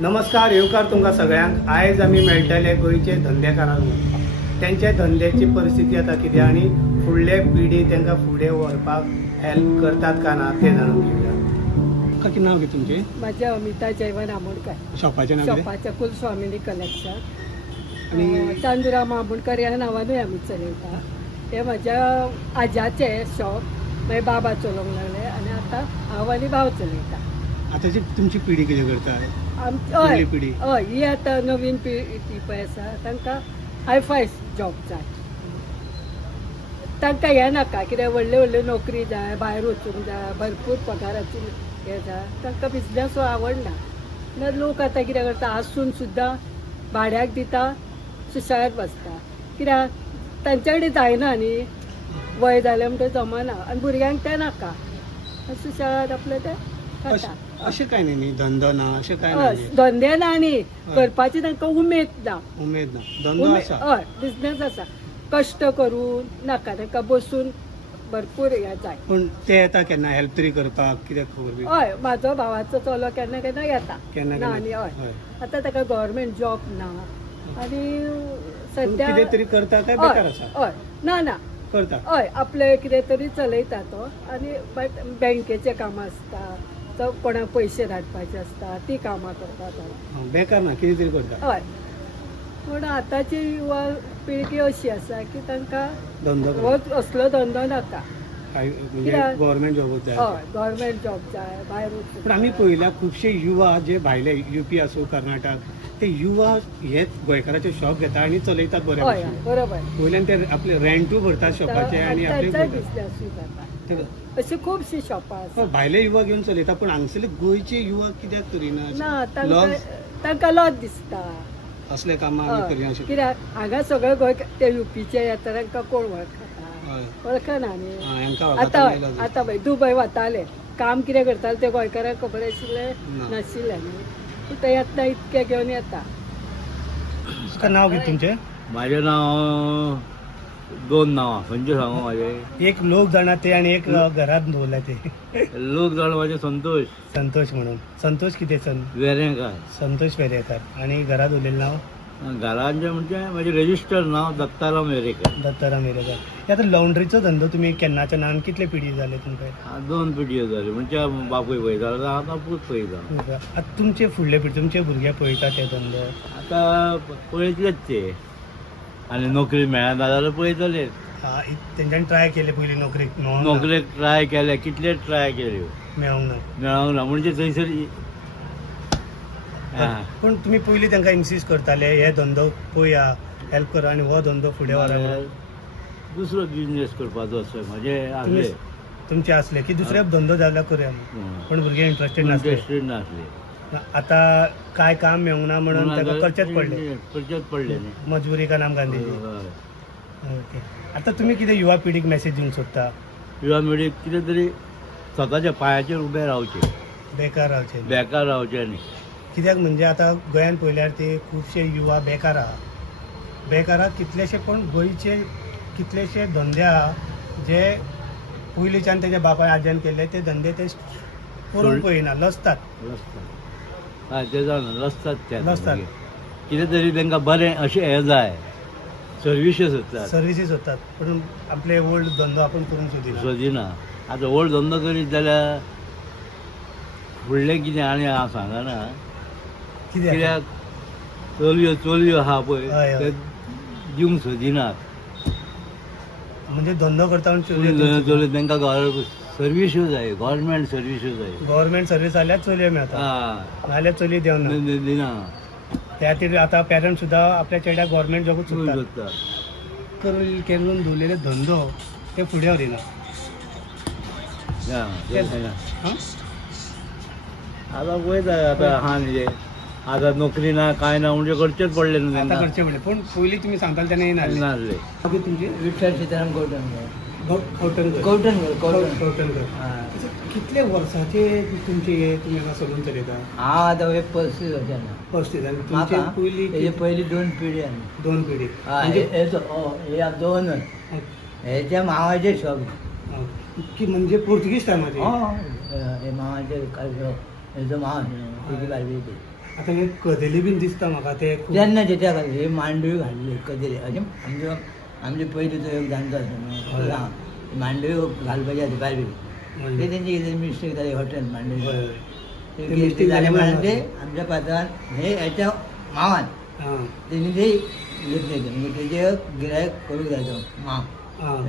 नमस्कार, येवकार तुमकां सगळ्यांक। आयज आमी मेळटले गोंयचे धंदेकारांक। त्यांच्या धंद्याची परिस्थिती आता कितें आनी फुडले पिढी तांकां फुडें व्हरपाक हेल्प करतात का ना ते जाणून घेवया। कितें नांव कितें तुमचें? माझे अमिता जयवंत आमोणकर। शॉपाचें नांव कितें? शॉपाचें कुलस्वामिनी कलेक्शन आणि चांदुराम आमोणकर ह्या नांवानूय आमी चलयता। हे म्हज्या आज्याचें शॉप, मागीर बाबा चलोवंक लागले आनी आतां हांव आनी भाव चलयता। आतांची तुमची पिढी कितें करता? हय हय, ही आतां नवीन पिढी पळय आसा तांकां हायफाय जॉब जाय। तांकां हें नाका कितें व्हडल्यो व्हडल्यो नोकरी जाय, भायर वचूंक जाय, भरपूर पगाराची हें जाय। तांकां बिजनस आवडना। लोक आतां कितें करता, आसून सुद्दां भाड्याक दिता, सुशेगाद बसता। कित्याक तांचे कडेन जायना न्ही, वय जालें म्हणटा जमना आनी भुरग्यांक तें नाका, सुशेगाद आपलें तें खाता। अशें कांय न्ही, धंदो ना अशें कांय ना, धंदे ना न्ही, करपाची तांकां उमेद ना। उमेद ना, धंदो आसा। हय, बिजनस आसा, कश्ट करून नाका, तांकां बसून भरपूर हें जाय। पूण ते येता केन्ना हेल्प तरी करपाक, कित्याक खबर बी? हय, म्हाजो भावाचो चलो केन्ना केन्ना येता। केन्ना आनी हय, आतां ताका गव्हर्मेंट जॉब ना आनी सद्या कितें तरी करता काय बेकार आसा? हय, ना ना करता। हय, आपलें कितें तरी चलयता तो। आनी बँकेचे कामां आसता, तो कोणाक पयशे धाडपाचे आसता, ती कामां करता तो। बेकार ना, कितें तरी करता। हय, पूण आतांची युवा पिळगी अशी आसा की तांकां धंदो हो असलो धंदो नाका, म्हणजे गव्हर्मेंट जॉब जाय। हय, गव्हर्मेंट जॉब जाय, भायर वचून। पण आमी पळयल्या खुबशे युवा जे भायले यूपी आसूं कर्नाटक, ते युवा हे गोंयकाराचे शॉप घेता आनी चलयतात बरे हय भशेन। बरोबर, वयल्यान ते आपले रेंटूय भरतात शॉपाचे आनी आपले बिजनसूय जाता। अशी खुबशी शॉपां आसा। भायले युवा घेवन चलयता, पूण हांगसरले गोंयचे युवा कित्याक करिना? ना, तांकां लज दिसता असले कामां आमी करिना अशें। कित्याक हांगा सगळे गोंय ते यूपीचे येता, तांकां कोण वळखता? वळखना न्ही। आतां पळय दुबय वताले, काम कितें करताले ते गोंयकारांक खबर आशिल्लें नाशिल्लें न्ही, पूण ते येता इतके घेवन येता। नांव कितें तुमचें? माझे नाव दोन नाव खंयचे सांगू माझे? एक लोक जाणा ते आनी एक घरात दवरला ते। लोक जाण माझे संतोष संतोष म्हणून। संतोष कितें सन? वेरेंकार। संतोष वेरेंकार। आनी घरात उरलेलें नांव? घरांचे म्हणजे माझे रजिस्टर नाव दत्ताराम वेरेकर। दत्ताराम वेरेकर। हे आतां लॉन्ड्रीचो धंदो तुमी केन्नाच्या नान कितले पिढी जाले तुमकां? 2 पिढयो जाली, म्हणजे बापूय पळयता, आतां पूत पळयता। आतां तुमचे फुडले पिढी, तुमचे भुरगे पळयता ते धंदो? आतां पळयतलेच ते, आनी नोकरी मेळना जाल्यार पळयतले। तेंच्यांनी ट्राय केले पयली नोकरेक? नोकरेक ट्राय केले, कितले ट्राय केल्यो, मेळोंक ना म्हणजे थंयसर। पूण तुमी पयलीं तांकां इन्सिस्ट करताले हे धंदो पळया, हेल्प करा आनी हो धंदो फुडें व्हरा? दुसरो बिजनेस करपाचो असो म्हणजे आसले तुमचे असले की दुसरे धंदो जाल्यार करया, पण भुरगे इंट्रस्टेड नासले। आतां काय काम मेळूंक ना म्हणून ताका करचेच पडले। मजबुरी का नाम गांधीजी। ओके, आतां तुमी कितें युवा पिढीक मॅसेज दिवंक सोदता? युवा पिढीक कितें तरी स्वताच्या पांयाचेर उबे रावचे, बेकार रावचे न्ही। कित्याक म्हणजे आतां गोंयांत पळयल्यार ते खुबशे युवा बेकार आहा। बेकाराक कितलेशे पण गोंयचे कितलेशे धंदे आहा जे पयलींच्यान तेज्या बापाय आज्यान केल्ले, ते धंदे ते करूंक पळयना, लसतात। हय, ते जावन लसतात कितें तरी तांकां बरें अशें हें जाय, सर्विसीस वतात, पूण आपले ओल्ड धंदो आपण करूंक सोदिना। आतां ओल्ड धंदो करीत जाल्यार फुडलें कितें आनी हांव सांगना, कित्याक चलयो आहा पळय ते दिवंक सोदिनात। म्हणजे धंदो करता चलयो तांकां सर्विस्यो जाय, गव्हर्मेंट सर्विस्यो जाय। गव्हर्मेंट सर्वीस जाल्यार चलयो मेळटा, नाल्यार चली दिना। त्या खातीर आतां पेरंट्स सुद्दां आपल्या चेड्याक गव्हर्मेंट जॉबूच सोदता। करून दवरलेले धंदो ते फुडें व्हरिना। आतां वयता, आतां आहा न्ही, आतां नोकरी ना काय ना म्हणजे करचेच पडले न्हू, आतां करचे पडले। पूण पयलीं तुमी सांगताले तेन्ना नासले। तुमची विठ्ठल सीताराम कवटणकर। कितले वर्साचे तुमचे हे तुमी हांगा सलून चलयता? हांव आतां 35 वर्सांचो। 35 आनी तुमचे पयली 2 पिढी। 2 पिढी हे 2 हेच्या मावाचे शॉप म्हणजे पोर्तुगीज टायमाचे? हे मावाचे हेजो माव तेजी बायलेचे। आता हे कदेली बीन दिसता म्हाका ते तेन्ना जेच्या हे मांडवी घालले कदेली अशें आमचे पयलींचो एक जाणटो आसा मांडवी घालपाची आसा बायबी ते तेंची कितें मिस्टेक जाली हॉटेल मांडवी मिस्टेक जाले म्हणून ते आमच्या पात्रान हे हेच्या मावान तेणी ते घेतले म्हणजे तेजे गिरायक करूंक जाय तो माव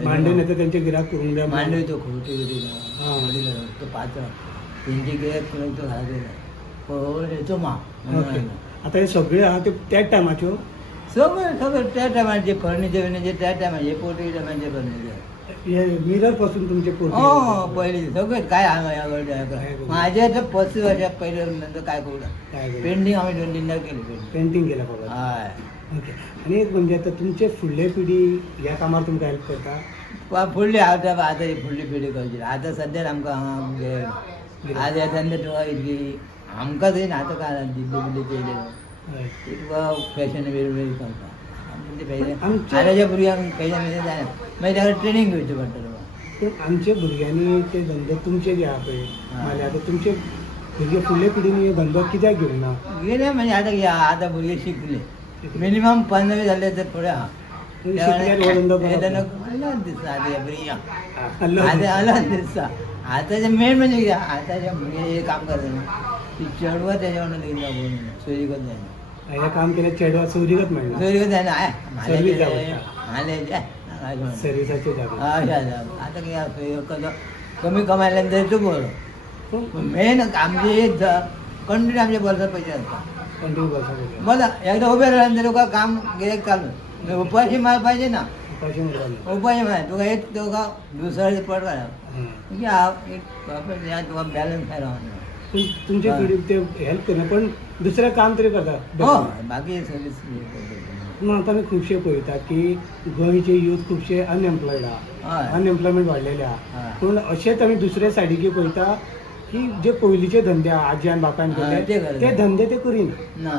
मांडवी येता तेंचे गिरायक करूंक जाय मांडवी तो खोटी तो पात्र तेंचे गिरायक करूंक तो घालत हेचो माव. आता हे सगळे आहा ते त्याच टायमाच्यो सगळं त्या टायमाचे फर्निचर त्या टायमाचे पोर्टी टायमाचे फर्निचर हे मिरर पासून तुमचे पहिले सगळं काय माझ्या आता 35 वर्षात पहिले नंतर काय करू पेंटिंग आम्ही 2-3 केली पेंटिंग केला बाबा. हय ओके. आणि एक म्हणजे आता तुमचे फुडले पिढी ह्या कामार तुमकां हेल्प करता फुडली आता फुडली पिढी करची आता सध्या आमकां हांगा आज येता तुका इतली आमकां थंय आतां काय दिल्ली बिल्ली चेयले तुका फॅशन वेगवेगळी करता आताच्या भुरग्यांक फॅशन जायना मागीर ताका ट्रेनींग घेवचें पडटलें. पूण आमच्या भुरग्यांनी ते धंदो तुमचे जे आहा पळय म्हणजे आतां तुमचे भुरगे फुडले पिढीनी धंदो कित्याक घेवंक ना गेले म्हणजे आतां भुरगे शिकले मिनिमम 15 जाले तर थोडे आहा दिसता आतां भुरग्यांक अलग दिसता. आतांचे मेन म्हणजे कितें आतांचे भुरगे हे काम करता ती चेडवां तेज्या वांगडा लगीन जावं सोयरीकच जायना हें काम केल्यार चेडवां सोयरीकच मेळना सोयरीकच जायना सर्विसाचे जागा आतां कितें कमी कमायल्यान तरी बरो मेन आमचे कंटिन्यू आमच्या वर्सात पयशे आसता कंटिन्यू वर्सात बघा एकदा उबे राहिल्यान तरी तुका काम गिरायक चालू उपाशी मार पाहिजे ना उपाशी मार तुका एक तुका दुसरा पड तुका बॅलन्स काय रावना तुमचे पिढी ते हेल्प करना पण दुसरें काम तरी करता बाकी सर्वीस. आता आमी खुबशे पळयता की गोंयचे यूथ खुबशे अनएम्प्लॉयड आहा अनएम्प्लॉयमेंट वाडलेले आहा पूण अशेंच आमी दुसरे सायडीक पळयता की जे पयलींचे धंदे आहा आज्यान बापायन केले ते धंदे ते करिना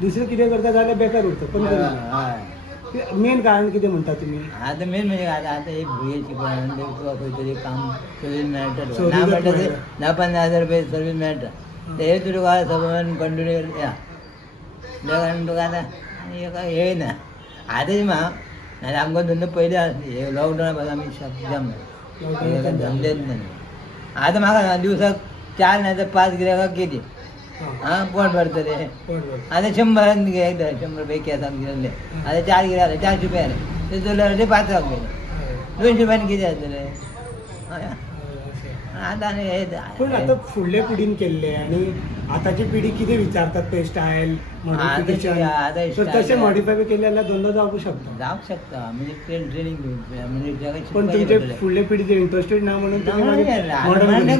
दुसरे कितें करता जाल्यार बेकार उरता पण मेन कारण कितें म्हणटा तुमी आतां मेन म्हणजे आतां एक भुरगे शिकून तुका खंय तरी काम सर्वीस मेळटा ना म्हणटा 10-15 रुपया सर्वीस मेळटा ते तुका सगळ्यान कंटिन्यू या त्या कारण तुका आतां हे ना आतां म्हाका आमकां धंदो पयलीं आसली लॉकडावना पासून आमी जाम धंदेच ना आतां म्हाका दिवसाक 4 ना तर 5 गिरायकां केली कोण भरतले आता 100 घ्यायला 100 रुपये केसाक गेले आता 4 गिरायक 400 रुपये आले ते जोडल्यावर ते 5 गेले 200 रुपयाने किती जातले आता पूण आतां फुडले पिढीन केल्ले आनी आतांची पिढी कितें विचारतात ते स्टायल मॉडिफिकेशन तशें मॉडिफाय केले जाल्यार धंदो जावूंक शकता म्हणजे ट्रेनिंग म्हणजे पण तुमचे फुडले पिढी इंटरेस्टेड ना म्हणून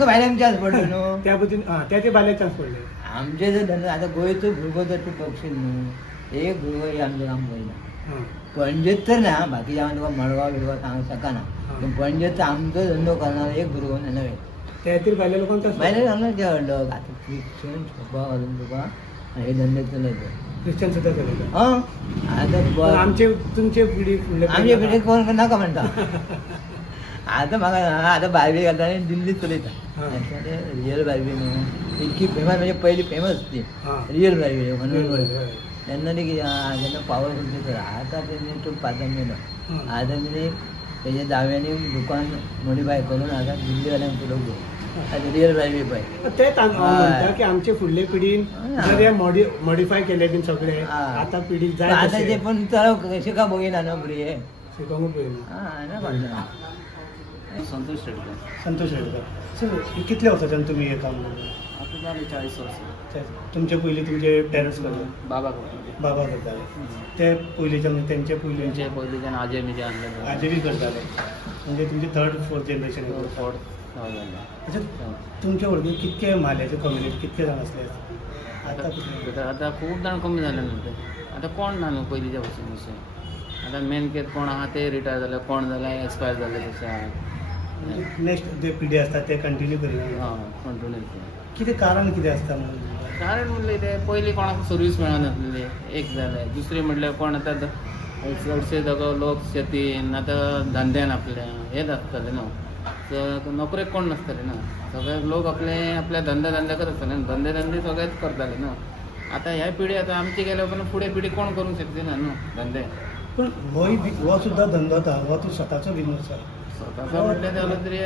भायल्यान चान्स पडलो न्हू त्या पद्दतीन त्या भायल्यान चान्स पडले आमचे जो धंदो आतां गोंयचो भुरगो जर तूं बघशील न्हू एक भुरगो आमचें काम करिना पणजेच तर ना बाकी हांव तुका मडगांव बिडगांव सांगूंक शकना पूण पणजेच आमचो धंदो करणारो एक भुरगो नवे त्या खातीर भायल्या लोकांक भायल्या लोकांक जेवण आतां क्रिश्चन शॉपा घालून तुका हे धंदे चलयता क्रिश्चन सुद्दां चलयता आतां आमचे तुमचे पिढी आमचे पिढी कोण नाका म्हणटा आतां म्हाका आतां बार्बी घालता आनी दिल्लीत चलयता रियल बार्बी न्हू इतकी फेमस म्हणजे पयली फेमस ती रियल बार्बी म्हणून तेन्ना ती जेन्ना पावरफूल तर आतां तेणी तो पात्रांक मेलो आतां तेणी तेजे दाव्यांनी दुकान मॉडिफाय करून आतां दिल्ली वाल्यांक पुरोक घेवन आतां रियल बार्बी पळय ते म्हणटा की आमचे फुडले पिढीन जर मॉडिफाय केले बीन सगळे आतां पिढी जाय आतां ते पण चलो शिका बघिना न्हू भुरगे शिकोंकूच पळयना. संतोष शेटकर सर कितले वर्साच्यान तुमी हे काम आता जाले 40 वर्सां. तुमचे पयलीं तुमचे पेरंट्स करता बाबा करताले ते पयलींच्यान तेंचे पयलींच्यान आजे बी आणले आजे बी करताले म्हणजे तुमचे 3rd-4th जनरेशन अच्छा तुमचे भुरगे कितके म्हाल्याचे कम्युनिटी कितके जाण आसले आतां खूब जाण कमी जाले न्हू आतां कोण ना न्हू पयलींच्या भशेन अशें आतां मेन केत कोण आहा ते रिटायर जाले कोण जाले एक्सपायर जाले तशें आहा नेक्स्ट जे पिढी आसता ते कंटिन्यू करिना कंटिन्यू कितें कारण कितें आसता कारण म्हणलें ते पयलीं कोणाक सर्वीस मेळनासली एक जालें दुसरें म्हणल्यार कोण आतां चडशे लोक शेतीन आतां धंद्यान आपल्या हेच आसताले न्हू नोकरेक कोण नसतले ना, सगळे लोक आपल्या धंदे करतले, धंदे सगळेच करताले ना. आता ह्या पिढी आता आमची गेल्या पण पुढे पिढी कोण करू शकते ना धंदे. पण हो सुद्धा धंदो होता, हो तू स्वतःचो बिझनेस आहे. स्वतःचा म्हटलं जालं तरी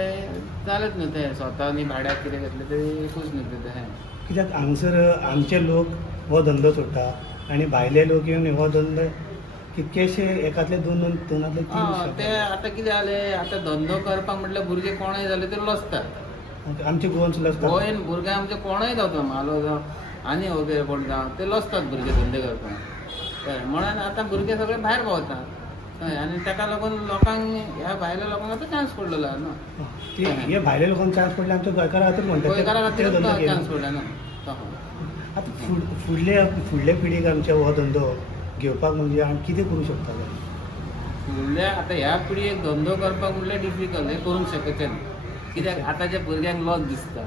चालत नाही ते, स्वतःनी भाड्याक कितें घेतले तरी खूश नाही ते. कित्याक हांगसर आमचे लोक हो धंदो सोडटा आनी भायले लोक येवन हो धंदो कितकेशे एकातले दोनातले ते आता कितें जालें, आता धंदो करपाक म्हटल्यार भुरगे कोणय जाले ते लसतात. आमचे गोवन सुद्दां गोंयन भुरगे आमचे कोणय जावं, म्हालो जावं आनी वगैरे कोण जावं ते लसतात भुरगे धंदे करपाक. म्हणून आता भुरगे सगळे भायर भोंवतात आनी ताका लागून लोकांक ह्या भायल्या लोकांक आतां चान्स पडलेलो ना. हे भायल्या लोकांक चान्स पडले, आमच्या गोंयकारा खातीर म्हणटा गोंयकारा खातीर चान्स पडला ना. आतां फुडले पिढीक आमच्या हो धंदो घेवपाक म्हणजे आमी कितें करूं शकता? फुडल्या आता ह्या पिढयेक धंदो करपाक म्हणल्यार डिफिकल्ट, हे करूंक शकचे ना. कित्याक आतांच्या भुरग्यांक लॉस दिसता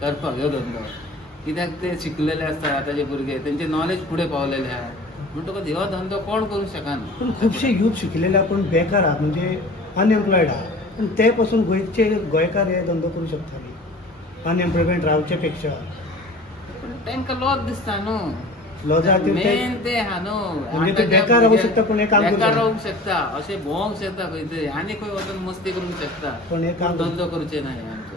करपाक ह्यो धंदो, कित्याक ते शिकलेले आसता आतांचे भुरगे, तेंचे नॉलेज फुडें पावलेले आहा. म्हणटकच हो धंदो कोण करूंक शकना. पूण खुबशे यूथ शिकलेले आहा पूण बेकार आहा, म्हणजे अनएम्प्लॉयड आहा. पूण ते पासून गोंयचे गोंयकार हे धंदो करूं शकताले अनएम्प्लॉयमेंट रावचे पेक्षा. पण तांकां लॉस दिसता न्हू, लॉजा मेन ते आहा न्हू. म्हणजे ते बेकार रावूंक शकता पूण हे काम बेकार रावूंक शकता, अशें भोंवंक शकता खंय तरी आनी खंय वचून मस्ती करूंक शकता, पण हे काम धंदो करचे ना. आमचो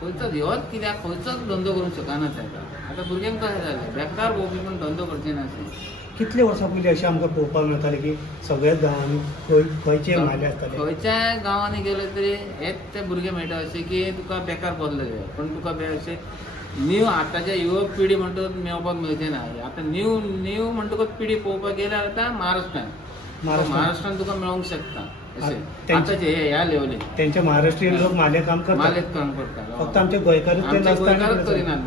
खंयचोच ह्योच कित्याक खंयचोच धंदो करूंक शकना ताका. आतां भुरग्यांक कशें जालें, बेकार भोंवपी पूण धंदो करचे ना अशें. कितले वर्सां पयलीं अशें आमकां पळोवपाक मेळटालें की सगळ्याच गांवांनी खंयचे म्हाले आसताले. खंयच्याय गांवांनी गेले तरी हेच ते भुरगे मेळटा अशें की तुका बेकार बसले जाय, पण तुका अशें न्यू आतांच्या युवक पिढी म्हणटकच मेळपाक मेळचे ना. आतां न्यू म्हणटकच पिढी पळोवपाक गेल्यार आतां महाराष्ट्रान तुका मेळोंक शकता अशें आतांचे ह्या लेवलीक. तेंचे महाराष्ट्रीयन लोक माले काम करतात, मालेच काम करतात. फक्त आमचे गोंयकारूच ते गोंयकारच करिनात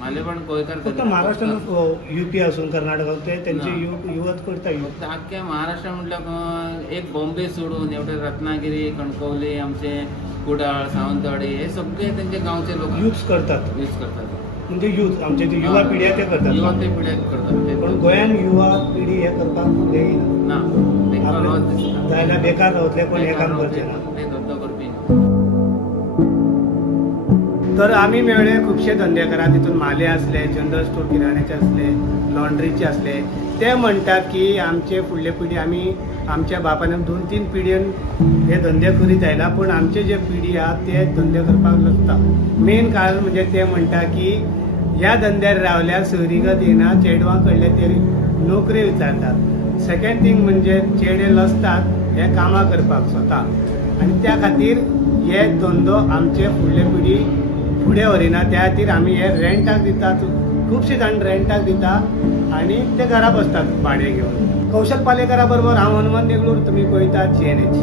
माले पण गोंयकार फक्त महाराष्ट्रान युपी असून कर्नाटक ते तेंचे युवत करता. फक्त आख्ख्या महाराष्ट्र म्हटल्यार एक बॉम्बे सोडून एवढे रत्नागिरी, कणकवली, आमचे कुडाळ, सावंतवाडी हे सगळे तेंचे गांवचे लोक यूज करतात. म्हणजे यूथ आमचे जे युवा पिढी ते करतात. युवा ते पिढ्याक करतात. पण गोंयान युवा पिढी हे करपाक ना, जायला बेकार रावतले पण हे काम करचे ना. धंदो करपी. तर आम्ही मेळ्ळे खुबशे धंदेकारा, तितून माले असले, जनरल स्टोर किराण्याचे असले, लॉन्ड्रीचे असले. ते म्हणतात की आमचे फुडले पिढी आमी आमच्या बापान 2-3 पिढयेन हे धंदे करीत आयला, पण आमचे जे पिढी आहा ते धंदे करपाक लागता. मेन कारण म्हणजे ते म्हणटा की ह्या धंद्यार रावल्यार सरीगत येना, चेडवां कडले ते नोकरी विचारतात. सेकंड थिंग म्हणजे चेडे लसतात हे कामां करपाक स्वता, आनी त्या खातीर हे धंदो आमचे फुडले पिढी फुडें व्हरिना. त्या खातीर आमी हे रेंटाक दितात, खुबशे जाण रेंटाक दिता आनी ते घरा बसतात भाडे घेवन. कौशल पालेकरा बरोबर हांव हनुमंत देगलूर, तुमी पळयतात GNH.